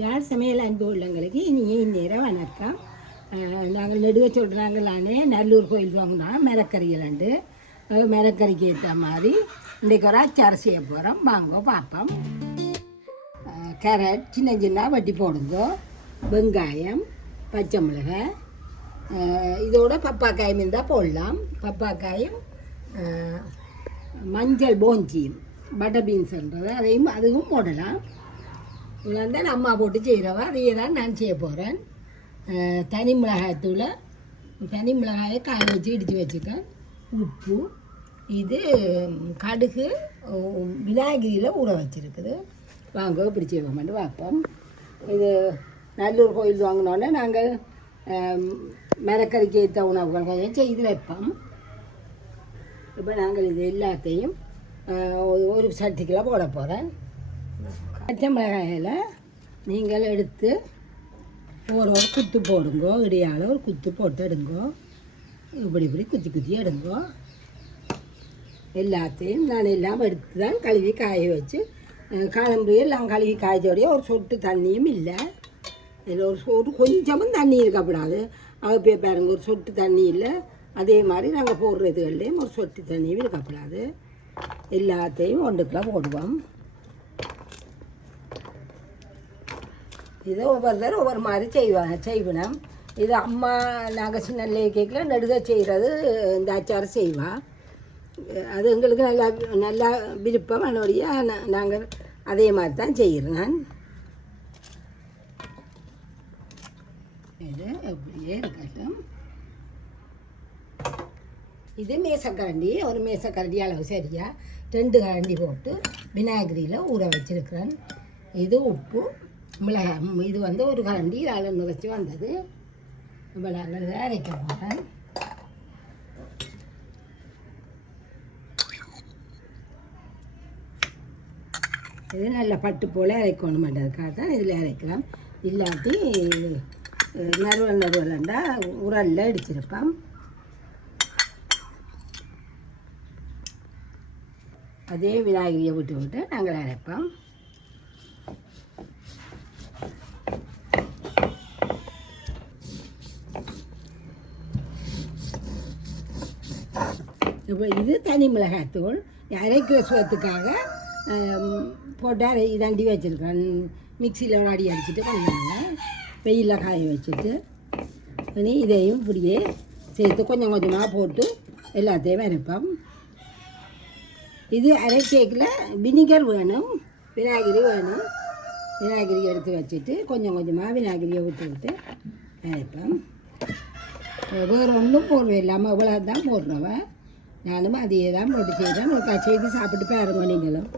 யாழ் சமையல் அன்பு உள்ளங்களுக்கு இனிய இந்நேரம் வணக்கம். நாங்கள் நெடுக சொல்கிறாங்களானே நல்லூர் கோயில் வாங்கினோம் மிளக்கறிகள் ரெண்டு மிளக்கறிக்கு ஏற்ற மாதிரி இன்றைக்கு ஒரு அச்சாறு செய்ய போகிறோம். வாங்க பார்ப்போம். கேரட் சின்ன சின்ன வட்டி போடுங்க, வெங்காயம், பச்சை மிளகாய், இதோட பப்பாக்காயும் இருந்தால் போடலாம். பப்பாக்காயும் மஞ்சள் போஞ்சியும் பட்டர் பீன்ஸ்ன்றது அதுவும் போடலாம். இவ்வளோ தான் அம்மா போட்டு செய்கிறவா, அதையே தான் நான் செய்ய போகிறேன். தனி மிளகாயை காய வச்சு இடித்து வச்சுக்கேன். உப்பு, இது கடுகு விநாயகிரியில் ஊற வச்சுருக்குது. வாங்க இப்படி செய்வோம்னு பார்ப்போம். இது நல்லூர் கோயில் வாங்கினோன்னே நாங்கள் மிளக்கறிக்கு ஏற்ற உணவுகள் கொஞ்சம் செய்து வைப்போம். இப்போ நாங்கள் இது எல்லாத்தையும் ஒரு சட்டிக்குள்ளே போட போகிறேன். பச்சை மிளகாயில் நீங்கள் எடுத்து ஒரு குத்து போடுங்கோ, இடையால் ஒரு குத்து போட்டு எடுங்கோ. இப்படி குத்தி எடுங்கோ. எல்லாத்தையும் நான் எல்லாம் எடுத்து தான் கழுவி காய வச்சு காலம்புரி எல்லாம் கழுவி காய்ச்சோடைய ஒரு சொட்டு தண்ணியும் இல்லை. இதில் ஒரு கொஞ்சமும் தண்ணி இருக்கக்கூடாது. அவங்க பாருங்க, ஒரு சொட்டு தண்ணி இல்லை. அதே மாதிரி நாங்கள் போடுறதுகள்லேயும் ஒரு சொட்டு தண்ணியும் இருக்கக்கூடாது. எல்லாத்தையும் ஒன்றுக்கெல்லாம் போடுவோம். இதை ஒவ்வொருத்தர் ஒவ்வொரு மாதிரி செய்வேன். இது அம்மா நாங்கள் சின்ன கேக்கில் நெடுக செய்கிறது இந்த அச்சாறு செய்வாள். அது எங்களுக்கு நல்லா விருப்பம். என்னுடைய நாங்கள் அதே மாதிரி தான் செய்கிறேன். நான் இது அப்படியே இருக்கட்டும். இது மேசக்கரண்டி, ஒரு மேசக்கரண்டி அளவு சரியா 2 கரண்டி போட்டு விநாயகரியில் ஊற வச்சுருக்கிறேன். இது உப்பு, மிளகாய், இது ஒரு கரண்டி இதால் நுரைச்சி வந்தது. இப்போ நாங்கள் இதை அரைக்க போகிறேன். இது நல்ல பட்டு போல் அரைக்கணும் மாட்டதுக்காக தான் இதில் அரைக்கிறோம். இல்லாட்டி நறுவலண்டா உரலில் அடிச்சிருப்போம். அதே விநாயகரியை விட்டு நாங்கள் அரைப்போம். இப்போ இது தனி மிளகாய்த்தூள் அரைக்கிற சுவத்துக்காக போட்டு இதாண்டி வச்சுருக்கேன். மிக்சியில் ஒரு அடி அடிச்சுட்டு பண்ணாங்க, வெயிலில் காய வச்சுட்டு இதையும் இப்படியே சேர்த்து கொஞ்சம் கொஞ்சமாக போட்டு எல்லாத்தையும் அரைப்போம். இது அரைச்சேக்கில் வினிகர் வேணும், விநாயகரி வேணும். விநாயகரி எடுத்து வச்சுட்டு கொஞ்சம் கொஞ்சமாக விநாயகரியை விட்டு அரைப்போம். வேறு ஒன்றும் போடுவேன் இல்லாமல் இவ்வளோ தான் போடுறவன். நானும் அதையே தான் போட்டு செய்கிறேன். ஒரு செய்து சாப்பிட்டு பாருங்க நீங்களும்.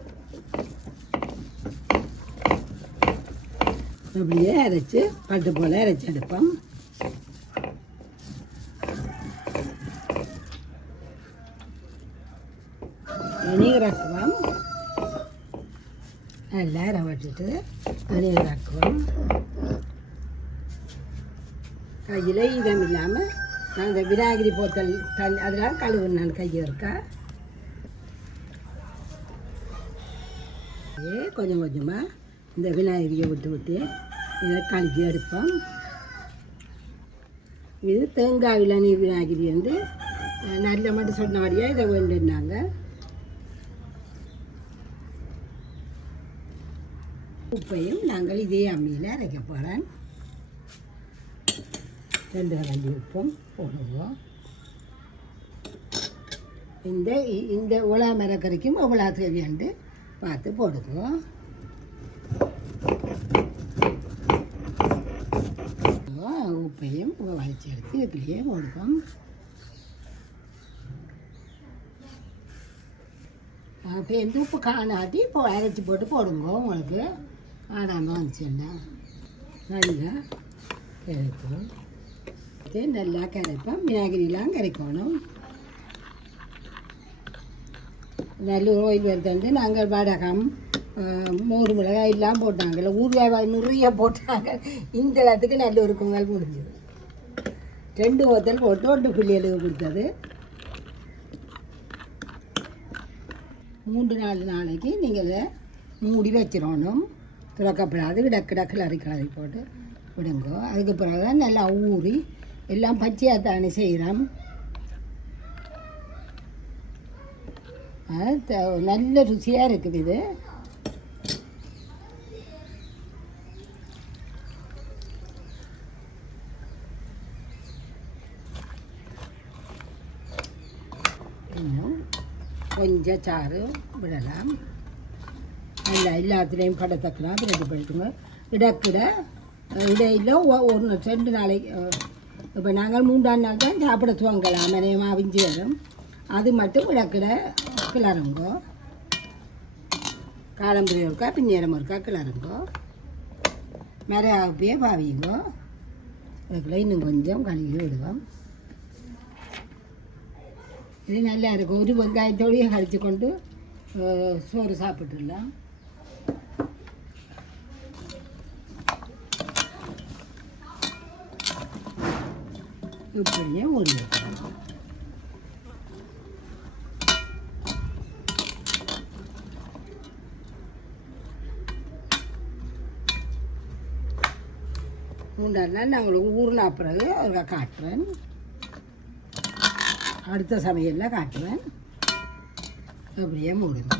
அப்படியே அரைச்சி பட்டு போல் அரைச்சி எடுப்போம். நீராக்குவோம். நல்லா ரவட்டுட்டு நீராக்குவோம். கையில் ஈரம் இல்லாமல் நான் இந்த விநாயகரி போத்தல் அதெல்லாம் கழுவுன்னு நான் கையை இருக்கா. கொஞ்சம் கொஞ்சமாக இந்த விநாயகரியை விட்டு இதை கழுவி எடுப்போம். இது தேங்காய் இளநீர் விநாயகரி நல்ல மட்டும் சொன்ன வழியாக இதை வேண்டுனாங்க. உப்பையும் நாங்கள் இதே அம்மியில் அரைக்க போகிறேன். 2 கரண்டி உப்பும் போடுவோம். இந்த உலா மிளகறிக்கும் உலா தேவையாண்டு பார்த்து போடுவோம். உப்பையும் வலிச்சு எடுத்து இதுக்குள்ளேயே போடுவோம். இப்போ எந்த உப்பு காணாட்டி அரைச்சி போட்டு போடுங்க. உங்களுக்கு காணாமல் வந்துச்சுன்னா நல்லா கரைப்போம். நல்லா கரைப்போம். விநாயகரிலாம் கரைக்கணும். நல்ல ஓயில் வருது. நாங்கள் வடகம், மோர் மிளகாய் எல்லாம் போட்டாங்கல்ல, ஊறுகாய் நிறைய போட்டாங்க. இந்த இடத்துக்கு நல்ல ஒரு பொங்கல் முடிஞ்சது. 2 போத்தல் போட்டு 1 பிள்ளைகளுக்கு கொடுத்தது. 3-4 நாளைக்கு நீங்கள் இதை மூடி வச்சிடணும். துறக்கப்படாது கிளறி போட்டு விடுங்க. அதுக்கு பிறகு தான் நல்லா ஊறி எல்லாம் பச்சையாக தானே செய்கிறோம். நல்ல ருசியாக இருக்குது இது. இன்னும் கொஞ்சம் சாறு விடலாம். நல்லா எல்லாத்துலேயும் படத்தக்கலாம் ரெடி பண்ணிட்டுங்க. இடையில் 1-2 நாளைக்கு இப்போ நாங்கள் 3ஆம் நாள் தான் சாப்பிட துவங்கலாம். மனையமாக அவிஞ்சி வரும். அது மட்டும் கிளறுங்கோ. காலம்புரியம் இருக்கா பின்னேரம் இருக்கா கிளறுங்கோ. மிளகாப்பியே பாவிங்கோ. அதுக்குள்ள இன்னும் கொஞ்சம் கழுவி விடுவோம். இது நல்லா இருக்கும். ஒரு வெங்காயத்தோடையே கழித்து கொண்டு சோறு சாப்பிட்டுடலாம். இப்படியே மூடி வைக்கலாம். மூண்டாலாம் நாங்கள் ஊர்னா பிறகு அவரை காட்டுறேன். அடுத்த சமையலில் காட்டுவேன். அப்படியே மூடுங்க.